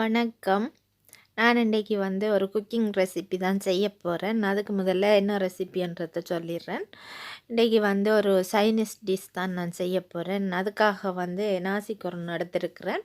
வணக்கம். நான் இன்றைக்கி ஒரு குக்கிங் ரெசிபி தான் செய்ய போகிறேன். அதுக்கு முதல்ல என்ன ரெசிபின்றதை சொல்லிடுறேன். இன்றைக்கி ஒரு சைனீஸ் டிஷ் தான் நான் செய்ய போகிறேன். அதுக்காக நாசிக்குரம் எடுத்திருக்கிறேன்.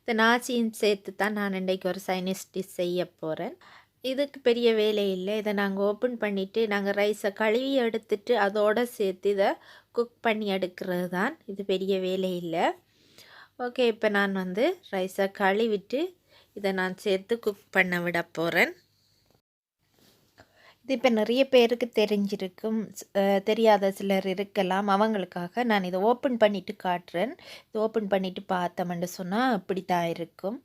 இந்த நாசியும் சேர்த்து தான் நான் இன்றைக்கி ஒரு சைனீஸ் டிஷ் செய்ய போகிறேன். இதுக்கு பெரிய வேலை இல்லை. இதை நாங்கள் ஓப்பன் பண்ணிவிட்டு நாங்கள் ரைஸை கழுவி எடுத்துட்டு அதோடு சேர்த்து இதை குக் பண்ணி எடுக்கிறது தான். இது பெரிய வேலை இல்லை. ஓகே, இப்போ நான் ரைஸை கழுவிட்டு இதை நான் சேர்த்து குக் பண்ண விட போகிறேன். இது இப்போ நிறைய பேருக்கு தெரிஞ்சிருக்கும், தெரியாத சிலர் இருக்கலாம். அவங்களுக்காக நான் இதை ஓப்பன் பண்ணிவிட்டு காட்டுறேன். இது ஓப்பன் பண்ணிவிட்டு பார்த்தோம்னு சொன்னால் இப்படி தான் இருக்கும்.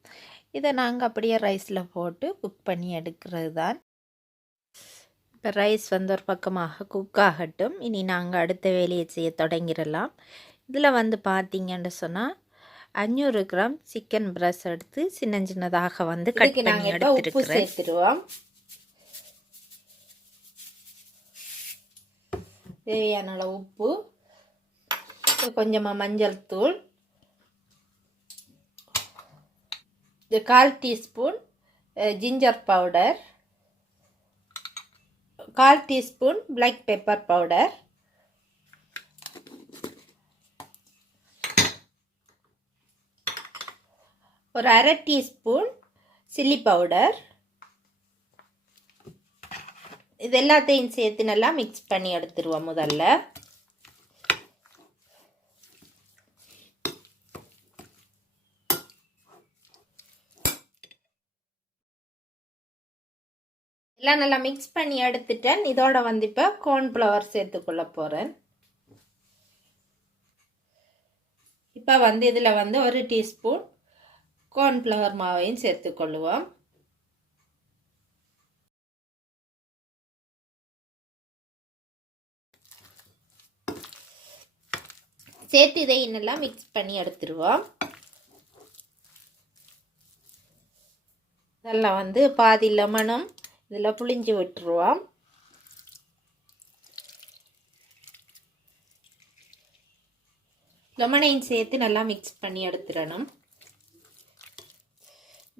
இதை நாங்கள் அப்படியே ரைஸில் போட்டு குக் பண்ணி எடுக்கிறது தான். இப்போ ரைஸ் ஒரு பக்கமாக குக் ஆகட்டும். இனி நாங்கள் அடுத்த வேலையை செய்ய தொடங்கிடலாம். இதில் பார்த்தீங்கன்னு சொன்னால் 500 கிராம் சிக்கன் பிரஸ் எடுத்து சின்ன சின்னதாக கட் பண்ணி எடுத்துருக்கிறேன். சேர்த்துடுவோம். தேவையான அளவு உப்பு, கொஞ்சமாக மஞ்சள் தூள், 1/4 teaspoon ginger powder, 1/4 teaspoon black pepper powder, ஒரு 1/2 டீஸ்பூன் சில்லி பவுடர். இது எல்லாத்தையும் சேர்த்து நல்லா மிக்ஸ் பண்ணி எடுத்துருவோம். முதல்ல எல்லாம் நல்லா மிக்ஸ் பண்ணி எடுத்துட்டேன். இதோட இப்போ கார்ன்ஃப்ளவர் சேர்த்துக்கொள்ள போகிறேன். இப்போ இதில் 1 டீஸ்பூன் கார்ன்ஃப்ளவர் மாவையும் சேர்த்துக்கொள்ளுவோம். சேர்த்து இதை இன்னெல்லாம் மிக்ஸ் பண்ணி எடுத்துருவோம். இதெல்லாம் பாதி லெமனும் இதில் புளிஞ்சு விட்டுருவோம். லெமனையும் சேர்த்து நல்லா மிக்ஸ் பண்ணி எடுத்துடணும்.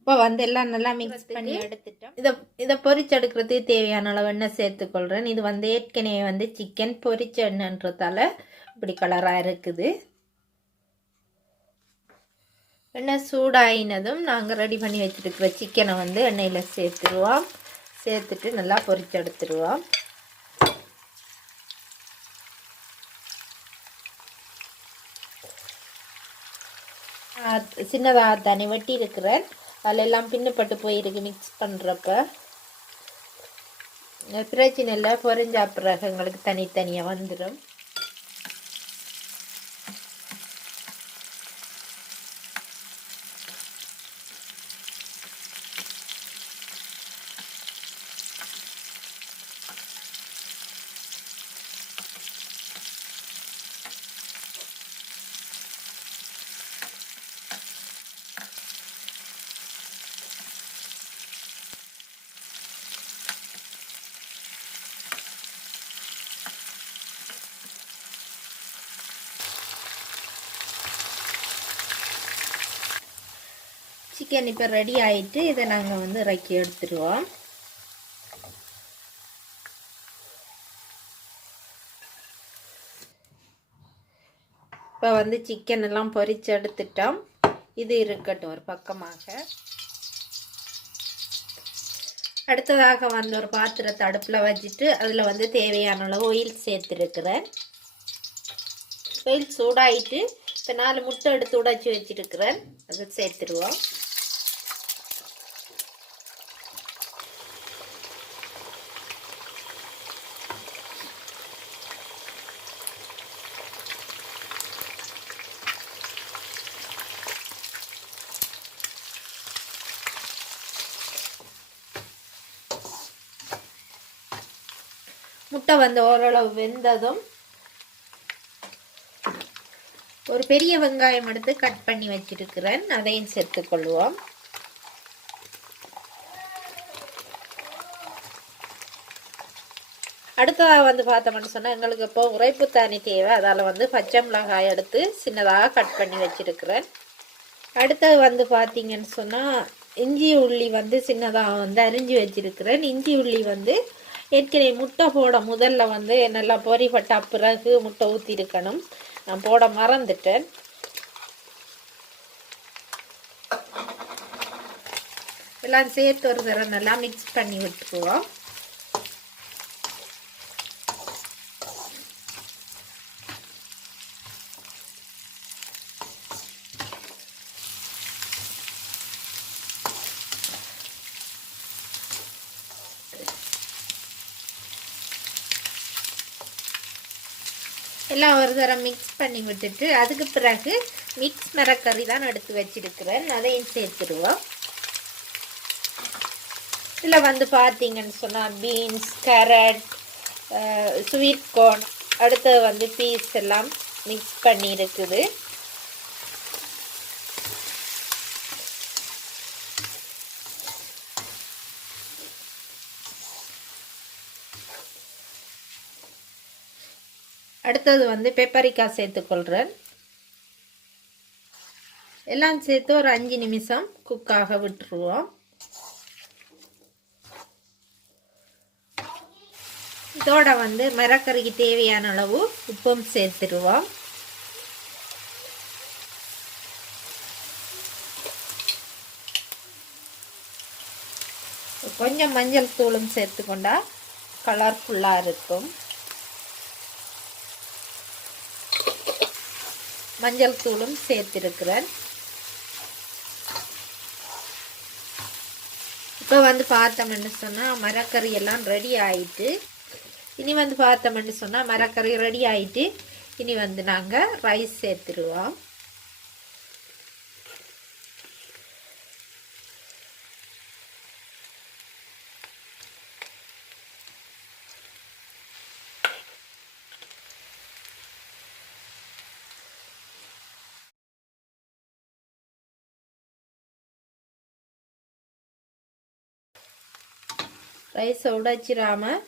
இப்போ எல்லாம் நல்லா மிக்ஸ் பண்ணி எடுத்துட்டோம். இதை பொரிச்சு எடுக்கிறதுக்கு தேவையான அளவு எண்ணெய் சேர்த்துக்கொள்கிறேன். இது ஏற்கனவே சிக்கன் பொரிச்ச எண்ணெய்ன்றதால இப்படி கலராக இருக்குது. எண்ணெய் சூடாயினதும் நாங்கள் ரெடி பண்ணி வச்சுருக்கிற சிக்கனை எண்ணெயில் சேர்த்துருவோம். சேர்த்துட்டு நல்லா பொரிச்சு எடுத்துருவோம். சின்னதாக தானே வெட்டி இருக்கிறேன். அதிலெல்லாம் பின்னப்பட்டு போயிருக்கு மிக்ஸ் பண்ணுறப்ப. பிரச்சனை இல்லை, பொரிஞ்சா பிறகு எங்களுக்கு தனித்தனியாக வந்துடும். சிக்கன் இப்போ ரெடி ஆகிட்டு இதை நாங்கள் இறக்கி எடுத்துடுவோம். இப்போ சிக்கன் எல்லாம் பொரிச்சு எடுத்துட்டோம். இது இருக்கட்டும் ஒரு பக்கமாக. அடுத்ததாக ஒரு பாத்திரத்தை அடுப்பில் வச்சுட்டு அதில் தேவையான அளவு ஆயில் சேர்த்துருக்கிறேன். ஆயில் சூடாயிட்டு இப்போ 4 முட்டை எடுத்து உடைச்சி வச்சுருக்கிறேன். அதை சேர்த்துருவோம். முட்டை ஓரளவு வெந்ததும் ஒரு பெரிய வெங்காயம் எடுத்து கட் பண்ணி வச்சிருக்கிறேன். அதையும் சேர்த்துக்கொள்வோம். அடுத்ததாக பார்த்தோம்னு சொன்னால் எங்களுக்கு இப்போ உரைப்பு தண்ணி தேவை. அதால் பச்சை மிளகாய் எடுத்து சின்னதாக கட் பண்ணி வச்சிருக்கிறேன். அடுத்தது பார்த்தீங்கன்னு சொன்னால் இஞ்சி உள்ளி வந்து சின்னதாக வந்து அரிஞ்சு வச்சிருக்கிறேன். இஞ்சி உள்ளி வந்து ஏற்கனவே முட்டை போட முதல்ல வந்து நல்லா பொரிப்பட்ட பிறகு முட்டை ஊற்றிருக்கணும். நான் போட மறந்துட்டேன். எல்லாம் சேர்த்து ஒரு தடவை நல்லா மிக்ஸ் பண்ணி விட்டுருவோம். எல்லாம் ஒரு தரம் மிக்ஸ் பண்ணி விட்டுட்டு அதுக்கு பிறகு மிக்ஸ் மரக்கறி தான் எடுத்து வச்சிருக்கிறேன். அதையும் சேர்த்துடுவோம். இதில் வந்து பார்த்தீங்கன்னு சொன்னால் பீன்ஸ், கேரட், ஸ்வீட் கார்ன், அடுத்தது வந்து பீஸ் எல்லாம் மிக்ஸ் பண்ணி இருக்குது. அடுத்தது வந்து பெப்பரிக்காய் சேர்த்துக்கொள்கிறேன். எல்லாம் சேர்த்து ஒரு 5 நிமிஷம் குக்காக விட்டுருவோம். இதோட வந்து மரக்கறிக்கு தேவையான அளவு உப்பும் சேர்த்துருவோம். கொஞ்சம் மஞ்சள் தூளும் சேர்த்துக்கொண்டா கலர்ஃபுல்லாக இருக்கும். மஞ்சள் தூளும் சேர்த்திருக்கிறேன். இப்போ வந்து பார்த்தோம்னு சொன்னால் மரக்கறி எல்லாம் ரெடி ஆயிட்டு. இனி வந்து பார்த்தோம்னு சொன்னால் மரக்கறி ரெடி ஆயிட்டு. இனி வந்து நாங்கள் ரைஸ் சேர்த்துருவோம். ரைஸை உடைச்சிடாமல்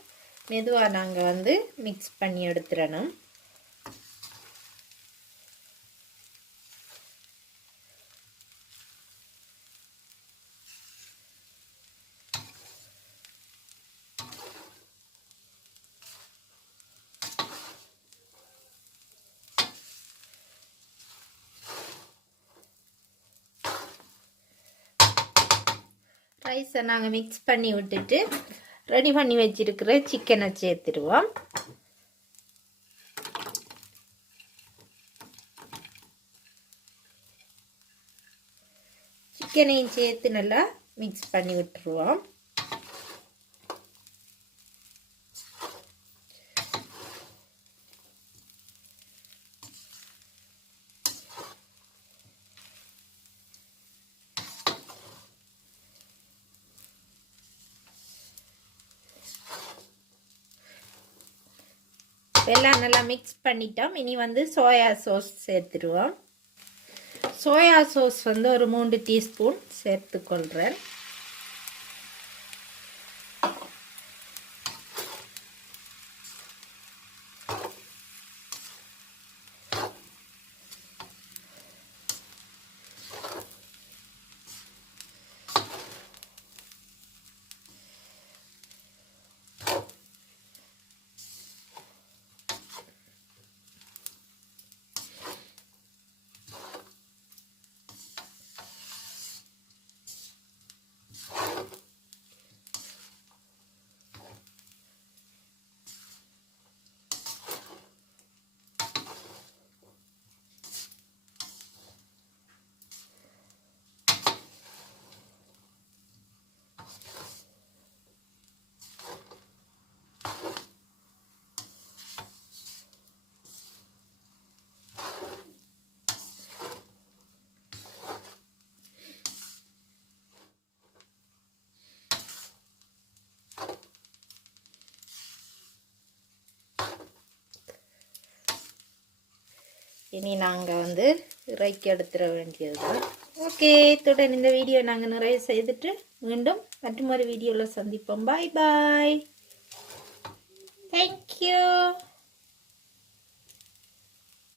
மெதுவாக நாங்கள் வந்து மிக்ஸ் பண்ணி எடுத்துடணும். ரைஸை நாங்கள் மிக்ஸ் பண்ணி விட்டுட்டு ரெடி பண்ணி வச்சிருக்கிற சிக்கனை சேர்த்துடுவோம். சிக்கனையும் சேர்த்து நல்லா மிக்ஸ் பண்ணி விட்டுருவோம். எல்லாம் நல்லா மிக்ஸ் பண்ணிட்டோம். இனி வந்து சோயா சாஸ் சேர்த்துடுவோம். சோயா சாஸ் வந்து ஒரு 3 டீஸ்பூன் சேர்த்துக்கொள்கிறேன். இனி நாங்கள் வந்து இறக்கி எடுத்துட வேண்டியது. ஓகே, இத்துடன் இந்த வீடியோ நாங்கள் நிறைய செய்துட்டு மீண்டும் மற்றொரு வீடியோவில் சந்திப்போம். பாய் பாய். தேங்க்யூ.